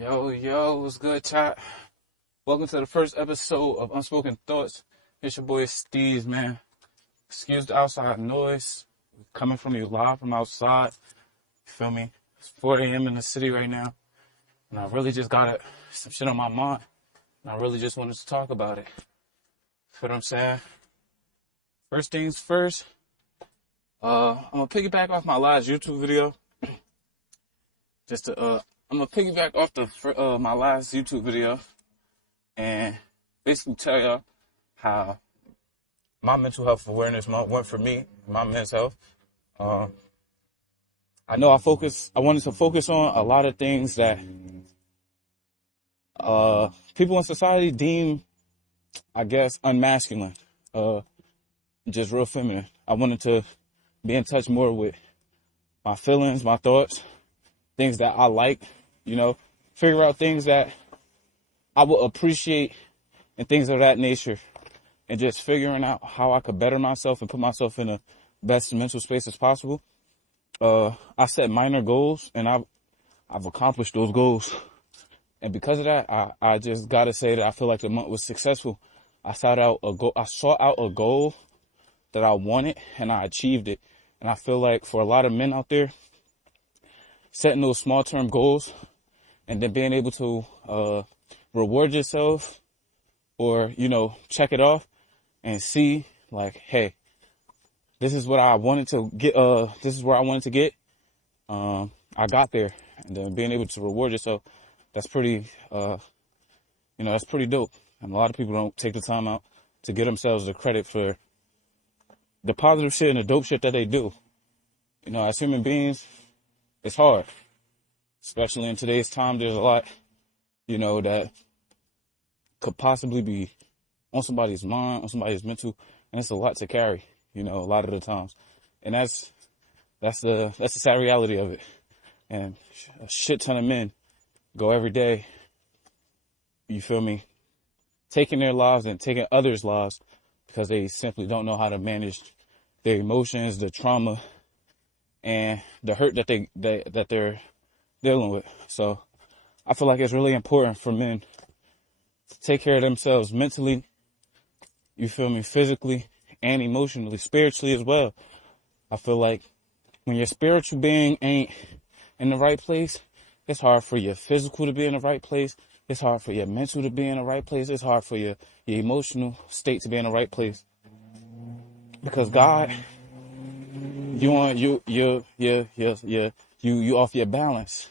Yo, what's good, chat? Welcome to the first episode of Unspoken Thoughts. It's your boy Steez, man. Excuse the outside noise coming from you live from outside. You feel me? It's 4 a.m. in the city right now, and I really just got some shit on my mind, and I really just wanted to talk about it. Feel what I'm saying? First things first, I'm gonna piggyback off my last YouTube video. I'm gonna piggyback off my last YouTube video and basically tell y'all how my mental health awareness month went for me, my mental health. I know I wanted to focus on a lot of things that people in society deem, I guess, unmasculine, just real feminine. I wanted to be in touch more with my feelings, my thoughts, things that I like, figure out things that I will appreciate and things of that nature, and just figuring out how I could better myself and put myself in the best mental space as possible. I set minor goals, and I've accomplished those goals. And because of that, I just gotta say that I feel like the month was successful. I sought out a goal that I wanted, and I achieved it. And I feel like for a lot of men out there, setting those small-term goals and then being able to reward yourself or, check it off and see like, hey, this is what I wanted to get. This is where I wanted to get. I got there, and then being able to reward yourself, that's pretty, that's pretty dope. And a lot of people don't take the time out to give themselves the credit for the positive shit and the dope shit that they do. As human beings, it's hard, especially in today's time. There's a lot, that could possibly be on somebody's mind, on somebody's mental, and it's a lot to carry, a lot of the times. And that's the sad reality of it. And a shit ton of men go every day, you feel me, taking their lives and taking others' lives because they simply don't know how to manage their emotions, the trauma, and the hurt that they're dealing with. So I feel like it's really important for men to take care of themselves mentally, you feel me, physically and emotionally, spiritually as well. I feel like when your spiritual being ain't in the right place, it's hard for your physical to be in the right place. It's hard for your mental to be in the right place. It's hard for your emotional state to be in the right place. Because God, you off your balance,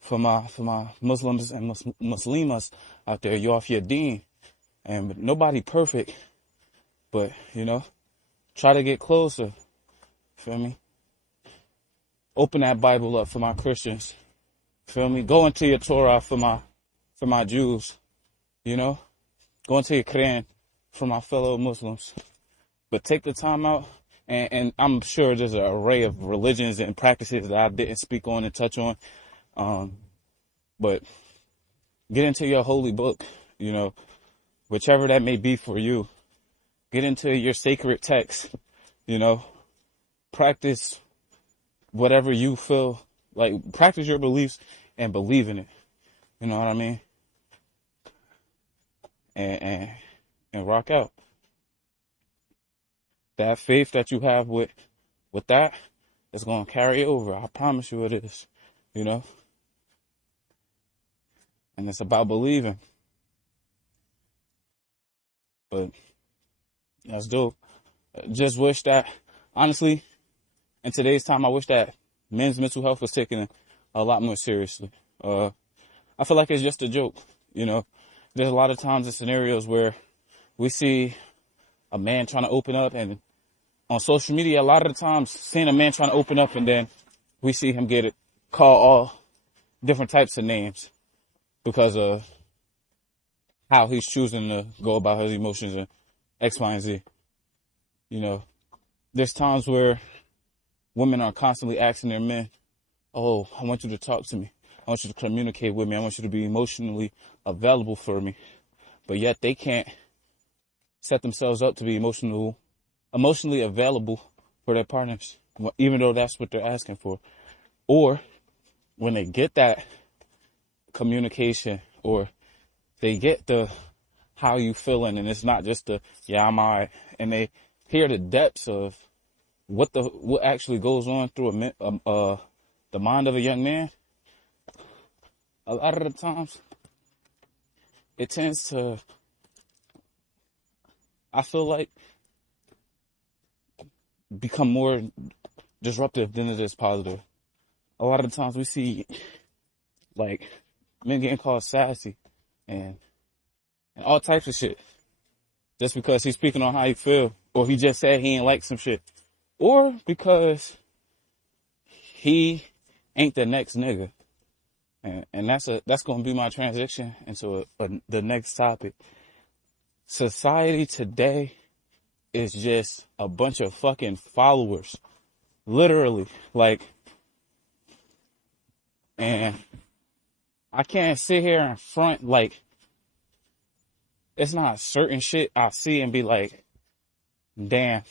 For my Muslims and Muslimas out there, you off your deen. And nobody perfect, but try to get closer. Feel me? Open that Bible up for my Christians. Feel me? Go into your Torah for my Jews. Go into your Quran for my fellow Muslims. But take the time out, and I'm sure there's an array of religions and practices that I didn't speak on and touch on. But get into your holy book, whichever that may be for you. Get into your sacred text, practice whatever you feel like, practice your beliefs and believe in it. You know what I mean? And rock out. That faith that you have with that is going to carry over. I promise you it is, And it's about believing. But that's dope. Just wish that, honestly, in today's time, I wish that men's mental health was taken a lot more seriously. I feel like it's just a joke, There's a lot of times in scenarios where we see a man trying to open up, and on social media, a lot of the times, seeing a man trying to open up, and then we see him get called all different types of names because of how he's choosing to go about his emotions and X, Y, and Z. There's times where women are constantly asking their men, oh, I want you to talk to me. I want you to communicate with me. I want you to be emotionally available for me. But yet they can't set themselves up to be emotionally available for their partners, even though that's what they're asking for. Or when they get that communication, or they get the how you feeling, and it's not just the yeah I'm alright, and they hear the depths of what actually goes on through the mind of a young man. A lot of the times, it tends to, I feel like, become more disruptive than it is positive. A lot of the times we see like men getting called sassy and all types of shit just because he's speaking on how he feel, or he just said he ain't like some shit, or because he ain't the next nigga. And that's going to be my transition into the next topic. Society today is just a bunch of fucking followers, literally, like, and I can't sit here in front, like, it's not certain shit I see and be like, damn,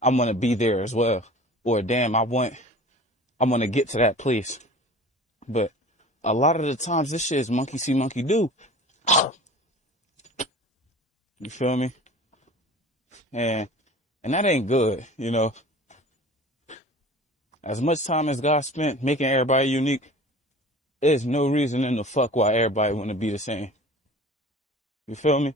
I'm going to be there as well. Or damn, I'm going to get to that place. But a lot of the times this shit is monkey see, monkey do. You feel me? And that ain't good, you know. As much time as God spent making everybody unique, there's no reason in the fuck why everybody want to be the same. You feel me?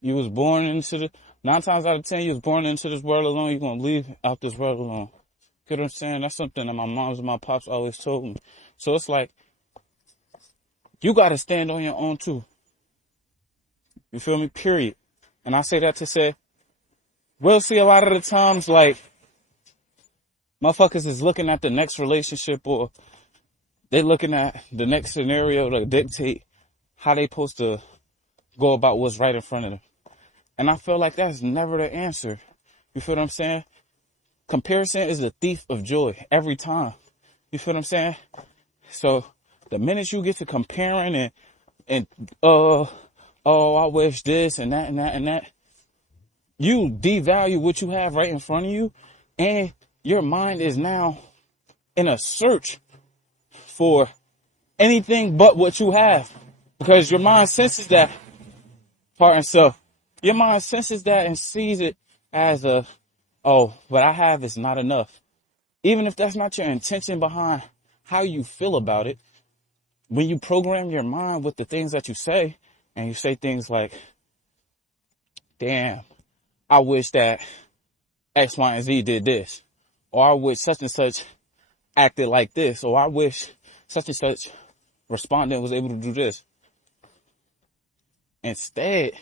You was born into 9 times out of 10, you was born into this world alone, you're going to leave out this world alone. You know what I'm saying? That's something that my moms and my pops always told me. So it's like, you got to stand on your own too. You feel me? Period. And I say that to say, we'll see a lot of the times, like, motherfuckers is looking at the next relationship, or they looking at the next scenario to dictate how they supposed to go about what's right in front of them. And I feel like that's never the answer. You feel what I'm saying? Comparison is the thief of joy every time. You feel what I'm saying? So the minute you get to comparing and oh, I wish this and that and that and that, you devalue what you have right in front of you, and your mind is now in a search for anything but what you have, because your mind senses that part and self. Your mind senses that and sees it as what I have is not enough. Even if that's not your intention behind how you feel about it, when you program your mind with the things that you say, and you say things like, damn, I wish that X, Y, and Z did this, or I wish such and such acted like this, or I wish such and such respondent was able to do this. Instead,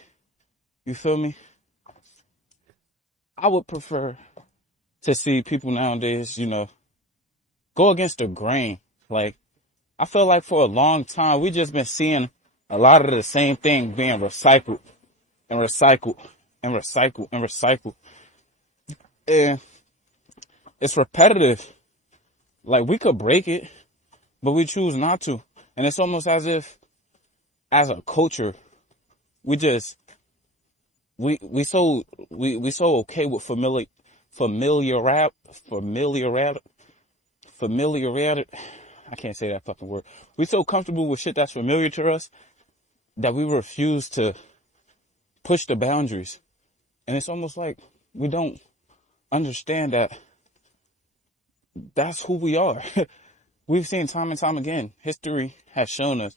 you feel me? I would prefer to see people nowadays, you know, go against the grain. Like, I feel like for a long time, we just been seeing a lot of the same thing being recycled and recycled and recycled and recycled. And it's repetitive. Like, we could break it, but we choose not to. And it's almost as if, as a culture, we so okay with familiarity. I can't say that fucking word. We so comfortable with shit that's familiar to us that we refuse to push the boundaries. And it's almost like we don't understand that that's who we are. We've seen time and time again, history has shown us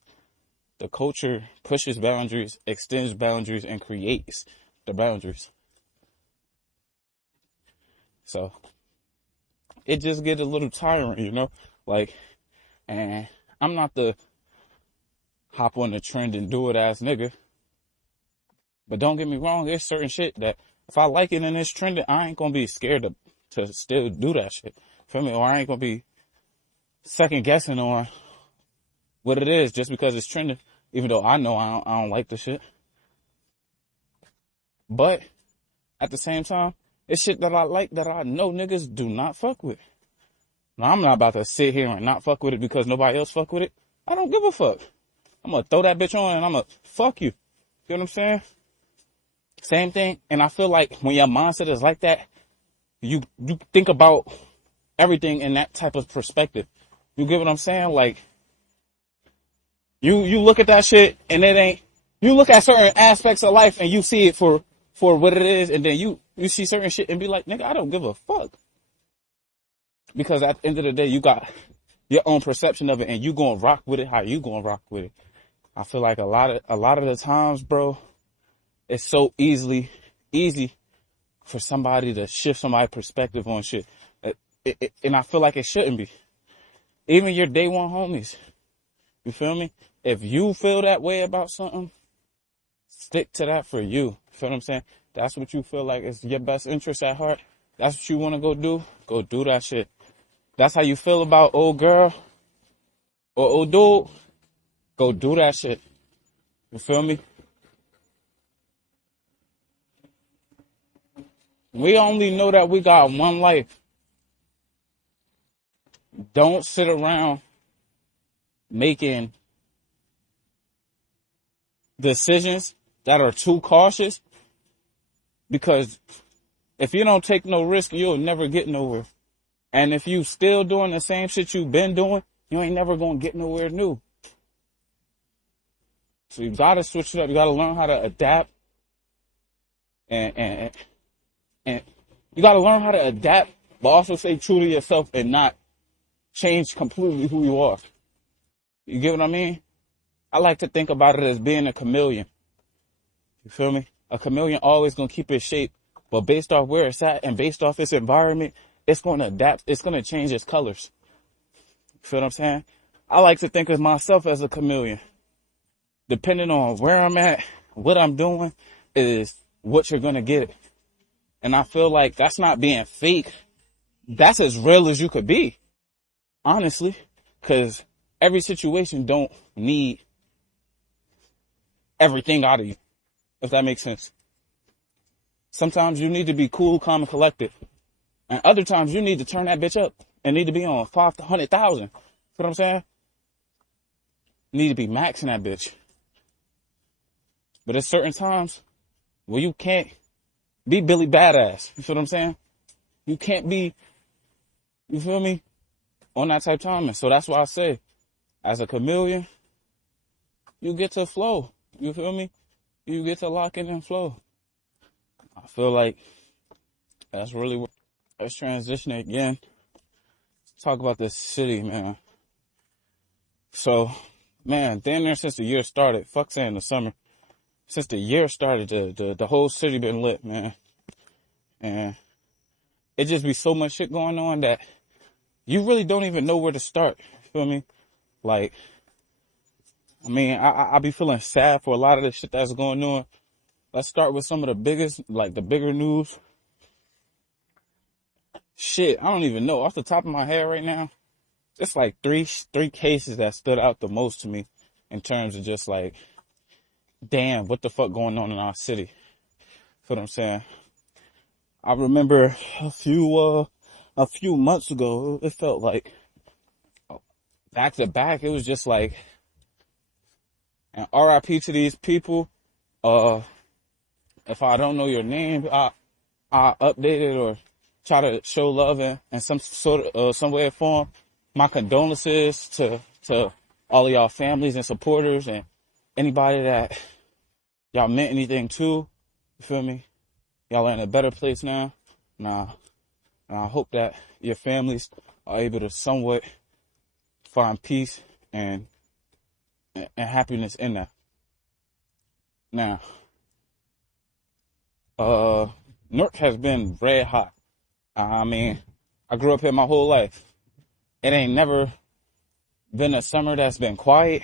the culture pushes boundaries, extends boundaries, and creates the boundaries. So it just gets a little tiring, you know? Like, and I'm not the hop on the trend and do it ass nigga. But don't get me wrong, there's certain shit that if I like it and it's trending, I ain't gonna be scared to still do that shit. Feel me? Or I ain't gonna be second guessing on what it is just because it's trending, even though I know I don't like the shit. But at the same time, it's shit that I like that I know niggas do not fuck with. Now, I'm not about to sit here and not fuck with it because nobody else fuck with it. I don't give a fuck. I'm gonna throw that bitch on and I'm gonna fuck you. You know what I'm saying? Same thing. And I feel like when your mindset is like that, you think about everything in that type of perspective. You get what I'm saying? Like, You look at that shit and it ain't, you look at certain aspects of life and you see it for what it is, and then you see certain shit and be like, nigga, I don't give a fuck. Because at the end of the day, you got your own perception of it, and you gonna rock with it how you gonna rock with it. I feel like a lot of the times, bro, it's so easy for somebody to shift somebody's perspective on shit. And I feel like it shouldn't be. Even your day one homies. You feel me? If you feel that way about something, stick to that for you. You feel what I'm saying? That's what you feel like is your best interest at heart. That's what you want to go do. Go do that shit. That's how you feel about old girl or old dude. Go do that shit. You feel me? We only know that we got one life. Don't sit around making decisions that are too cautious, because if you don't take no risk, you'll never get nowhere. And if you still doing the same shit you've been doing, you ain't never gonna get nowhere new. So you gotta switch it up. You gotta learn how to adapt, and you gotta learn how to adapt, but also stay true to yourself and not change completely who you are. You get what I mean? I like to think about it as being a chameleon. You feel me? A chameleon always gonna keep its shape, but based off where it's at and based off its environment, it's gonna adapt. It's gonna change its colors. You feel what I'm saying? I like to think of myself as a chameleon. Depending on where I'm at, what I'm doing, is what you're gonna get. And I feel like that's not being fake. That's as real as you could be, honestly, because every situation don't need everything out of you, if that makes sense. Sometimes you need to be cool, calm, and collected. And other times you need to turn that bitch up and need to be on 500,000. You know what I'm saying? You need to be maxing that bitch. But at certain times where you can't be Billy Badass. You feel what I'm saying? You can't be, you feel me, on that type of timing. So that's why I say, as a chameleon, you get to flow. You feel me? You get to lock in and flow. I feel like that's really what. Let's transition again. Talk about this city, man. So, man, damn near since the year started, fuck saying the summer, since the year started, the whole city been lit, man. And it just be so much shit going on that you really don't even know where to start. You feel me? Like, I mean, I be feeling sad for a lot of the shit that's going on. Let's start with some of the biggest, like the bigger news. Shit, I don't even know. Off the top of my head right now, it's like three cases that stood out the most to me in terms of just like, damn, what the fuck going on in our city? Feel what I'm saying? I remember a few months ago, it felt like back to back, it was just like, and RIP to these people. If I don't know your name, I update it or try to show love in some sort of, some way or form. My condolences to all of y'all families and supporters and anybody that y'all meant anything to. You feel me? Y'all are in a better place now. And I hope that your families are able to somewhat find peace and happiness in that. Now, Newark has been red hot. I mean, I grew up here my whole life. It ain't never been a summer that's been quiet,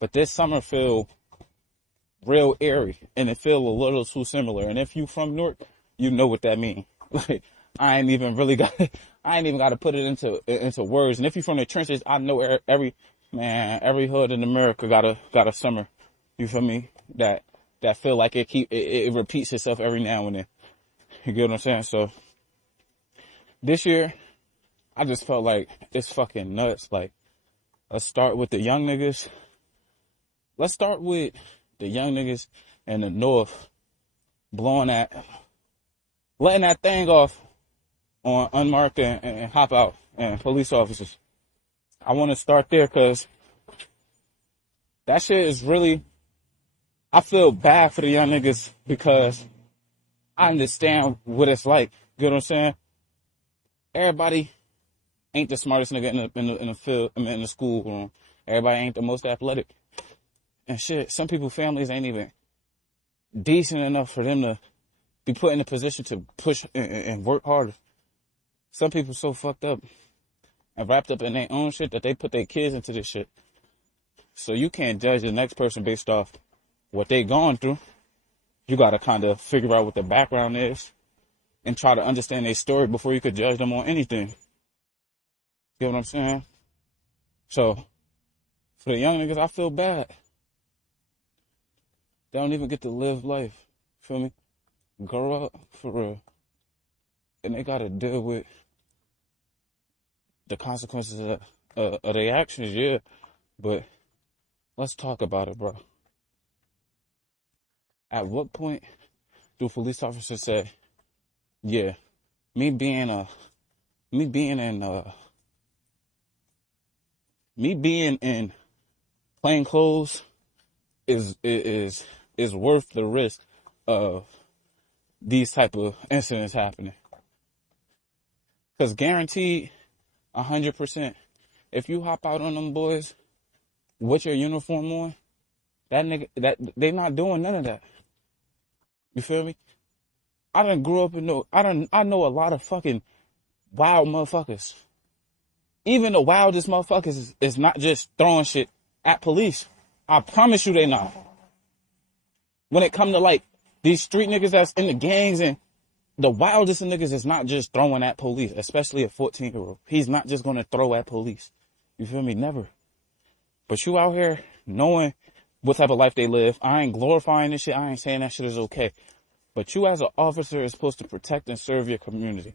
but this summer feel real airy, and it feel a little too similar. And if you from Newark, you know what that means. Like, I ain't even got to put it into words. And if you from the trenches, I know every hood in America got a summer. You feel me? That feel like it repeats itself every now and then. You get what I'm saying? So this year, I just felt like it's fucking nuts. Like, let's start with the young niggas. Let's start with the young niggas in the north letting that thing off on unmarked and hop out and police officers. I want to start there because That shit is really, I feel bad for the young niggas because I understand what it's like. You know what I'm saying? Everybody ain't the smartest nigga in the field, I mean, in the school room. Everybody ain't the most athletic. And shit, some people's families ain't even decent enough for them to be put in a position to push and work harder. Some people so fucked up and wrapped up in their own shit that they put their kids into this shit. So you can't judge the next person based off what they gone through. You gotta kind of figure out what their background is and try to understand their story before you could judge them on anything. You know what I'm saying? So for the young niggas, I feel bad. They don't even get to live life. Feel me? Grow up for real. And they gotta deal with the consequences of their actions, yeah. But let's talk about it, bro. At what point do police officers say, yeah, me being in plain clothes is worth the risk of these type of incidents happening? Because guaranteed, 100%, if you hop out on them boys with your uniform on, that nigga, that they not doing none of that. You feel me? I know a lot of fucking wild motherfuckers. Even the wildest motherfuckers is not just throwing shit at police. I promise you they not. When it come to like these street niggas that's in the gangs, and the wildest of niggas is not just throwing at police, especially a 14-year-old. He's not just gonna throw at police. You feel me? Never. But you out here knowing what type of life they live. I ain't glorifying this shit. I ain't saying that shit is okay. But you as an officer is supposed to protect and serve your community.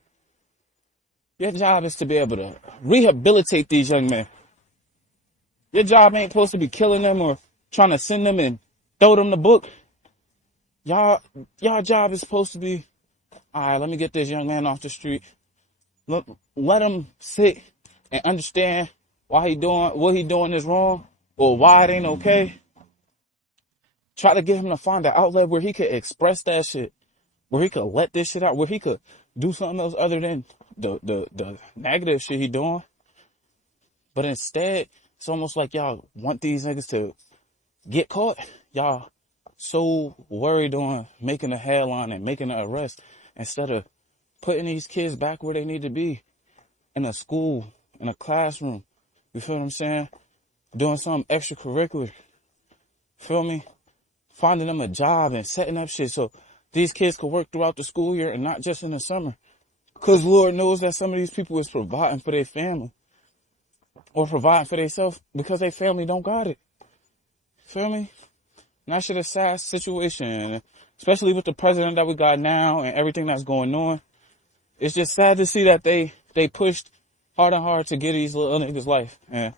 Your job is to be able to rehabilitate these young men. Your job ain't supposed to be killing them or trying to send them and throw them the book. Y'all job is supposed to be, all right, let me get this young man off the street. Let him sit and understand why what he doing is wrong or why it ain't okay. Try to get him to find an outlet where he could express that shit, where he could let this shit out, where he could do something else other than the negative shit he doing. But instead, it's almost like y'all want these niggas to get caught. Y'all so worried on making a headline and making an arrest instead of putting these kids back where they need to be, in a school, in a classroom. You feel what I'm saying? Doing something extracurricular. Feel me? Finding them a job and setting up shit so these kids could work throughout the school year and not just in the summer. Because Lord knows that some of these people is providing for their family or providing for themselves because their family don't got it. Feel me? And that shit is a sad situation, especially with the president that we got now and everything that's going on. It's just sad to see that they pushed hard and hard to get these little niggas' life. And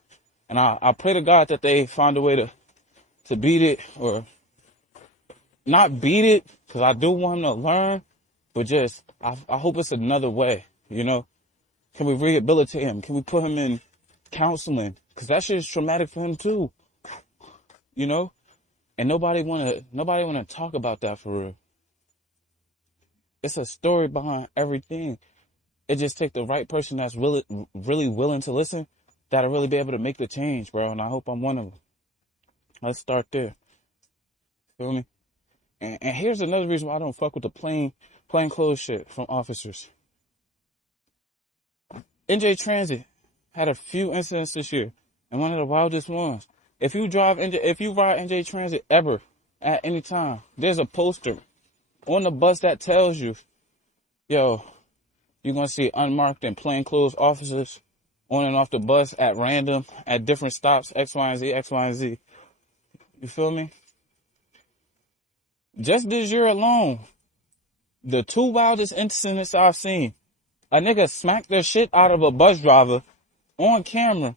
I pray to God that they find a way to beat it, or not beat it, because I do want him to learn, but just, I hope it's another way, you know? Can we rehabilitate him? Can we put him in counseling? Because that shit is traumatic for him too, you know? And nobody wanna talk about that for real. It's a story behind everything. It just takes the right person that's really willing to listen, that'll really be able to make the change, bro. And I hope I'm one of them. Let's start there. Feel me? And here's another reason why I don't fuck with the plain clothes shit from officers. NJ Transit had a few incidents this year, and one of the wildest ones. If you ride NJ Transit ever, at any time, there's a poster on the bus that tells you, yo, you're gonna see unmarked and plainclothes officers on and off the bus at random, at different stops, X, Y, and Z, X, Y, and Z. You feel me? Just this year alone, the two wildest incidents I've seen, a nigga smacked the shit out of a bus driver on camera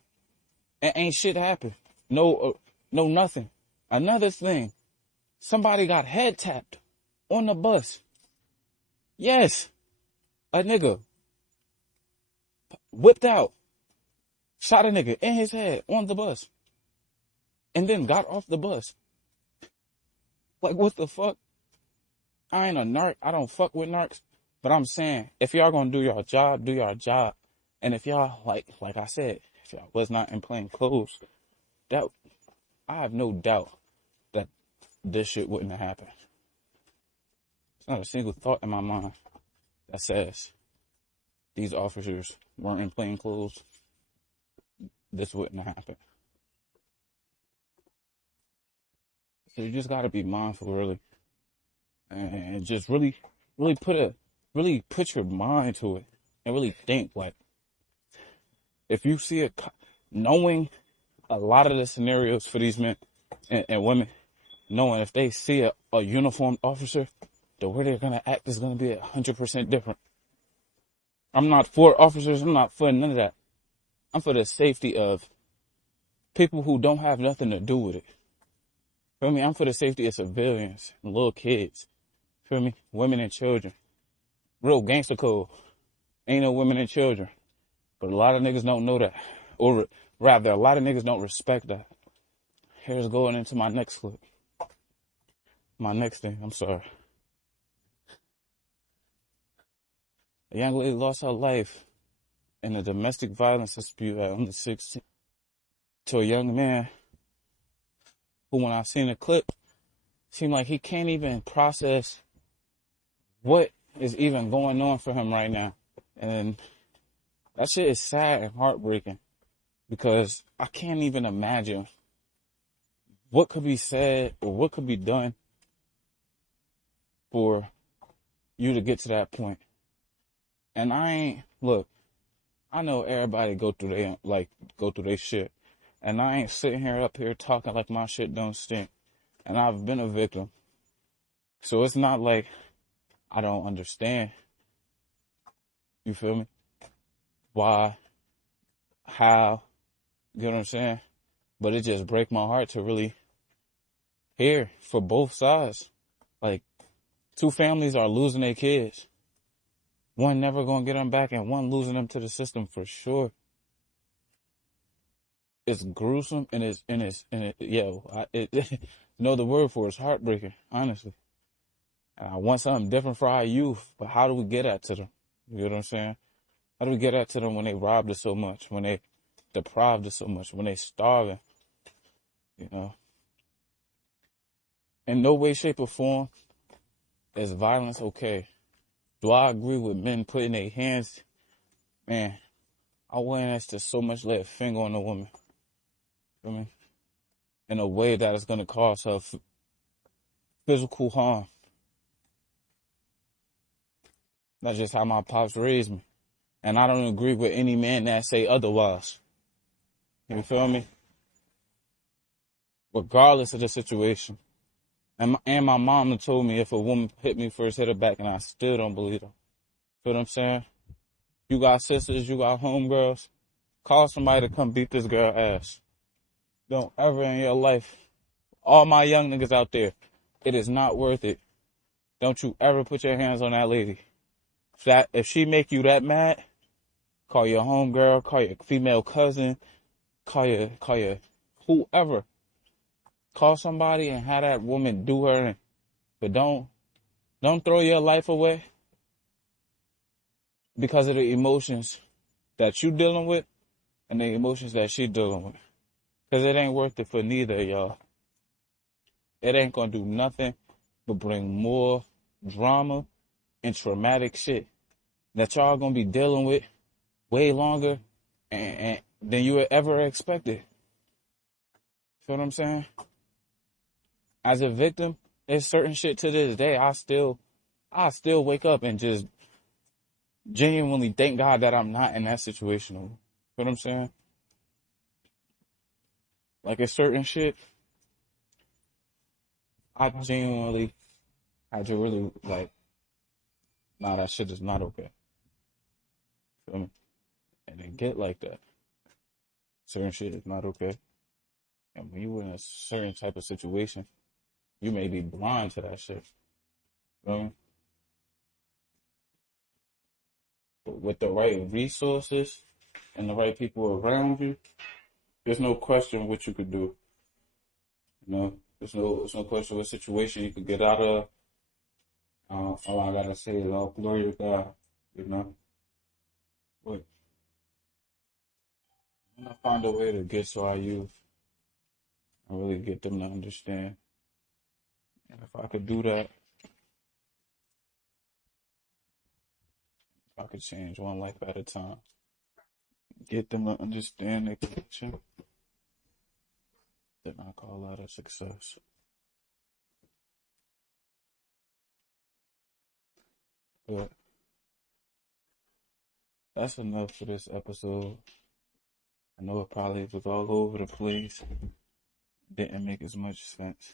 and ain't shit happen. No, nothing. Another thing, somebody got head tapped on the bus. Yes, a nigga whipped out, shot a nigga in his head on the bus. and then got off the bus. Like, what the fuck? I ain't a narc. I don't fuck with narcs. But I'm saying, if y'all gonna do your job, do your job. And if y'all, like I said, if y'all was not in plain clothes, that I have no doubt that this shit wouldn't have happened. It's not a single thought in my mind that says these officers weren't in plain clothes. This wouldn't have happened. So you just gotta be mindful, really, and just really put your mind to it, and really think. Like, if you see knowing a lot of the scenarios for these men and women, knowing if they see a uniformed officer, the way they're gonna act is gonna be 100% different. I'm not for officers. I'm not for none of that. I'm for the safety of people who don't have nothing to do with it. Feel me? I'm for the safety of civilians and little kids. Feel me? Women and children. Real gangster code. Ain't no women and children. But a lot of niggas don't know that. Or rather, a lot of niggas don't respect that. Here's going into my next clip. My next thing, I'm sorry. A young lady lost her life in a domestic violence dispute at under 16 to a young man who, when I seen the clip, seemed like he can't even process what is even going on for him right now. And that shit is sad and heartbreaking because I can't even imagine what could be said or what could be done for you to get to that point. And I know everybody go through their shit. And I ain't sitting here up here talking like my shit don't stink. And I've been a victim. So it's not like I don't understand. You feel me? Why, how, you know what I'm saying? But it just breaks my heart to really hear for both sides. Like, two families are losing their kids. One never gonna get them back, and one losing them to the system for sure. It's gruesome, and know the word for it, it's heartbreaking, honestly. I want something different for our youth, but how do we get that to them? You know what I'm saying? How do we get that to them when they robbed us so much, when they deprived us so much, when they starving? You know? In no way, shape, or form is violence okay. Do I agree with men putting their hands? Man, I wouldn't ask to so much lay a finger on a woman. You know what I mean? In a way that is going to cause her physical harm. That's just how my pops raised me. And I don't agree with any man that say otherwise. You feel me? Regardless of the situation. And my mom told me if a woman hit me first, hit her back, and I still don't believe her. Feel what I'm saying? You got sisters, you got homegirls. Call somebody to come beat this girl ass. Don't ever in your life, all my young niggas out there, it is not worth it. Don't you ever put your hands on that lady. If she make you that mad, call your homegirl, call your female cousin, call your whoever. Call somebody and have that woman do her in. But don't throw your life away because of the emotions that you dealing with and the emotions that she dealing with. Because it ain't worth it for neither of y'all. It ain't going to do nothing but bring more drama and traumatic shit that y'all going to be dealing with way longer and than you would ever expected. Feel what I'm saying? As a victim, there's certain shit to this day I still wake up and just genuinely thank God that I'm not in that situation. You know what I'm saying? Like, it's certain shit I genuinely had to really like, nah, that shit is not okay. Feel me? And then get like that. Certain shit is not okay. And when you in a certain type of situation, you may be blind to that shit. Feel me? But with the right resources and the right people around you, there's no question what you could do. There's no question what situation you could get out of. All I gotta say is all glory to God, you know. But when I find a way to get to our youth and really get them to understand, and if I could do that, if I could change one life at a time, get them to understand their condition, then I call that a success. But that's enough for this episode. I know it probably was all over the place. Didn't make as much sense.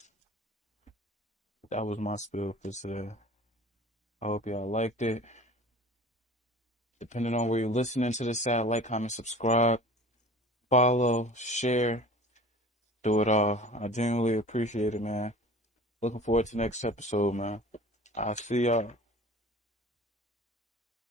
That was my spill for today. I hope y'all liked it. Depending on where you're listening to this at, like, comment, subscribe, follow, share, do it all. I genuinely appreciate it, man. Looking forward to next episode, man. I'll see y'all.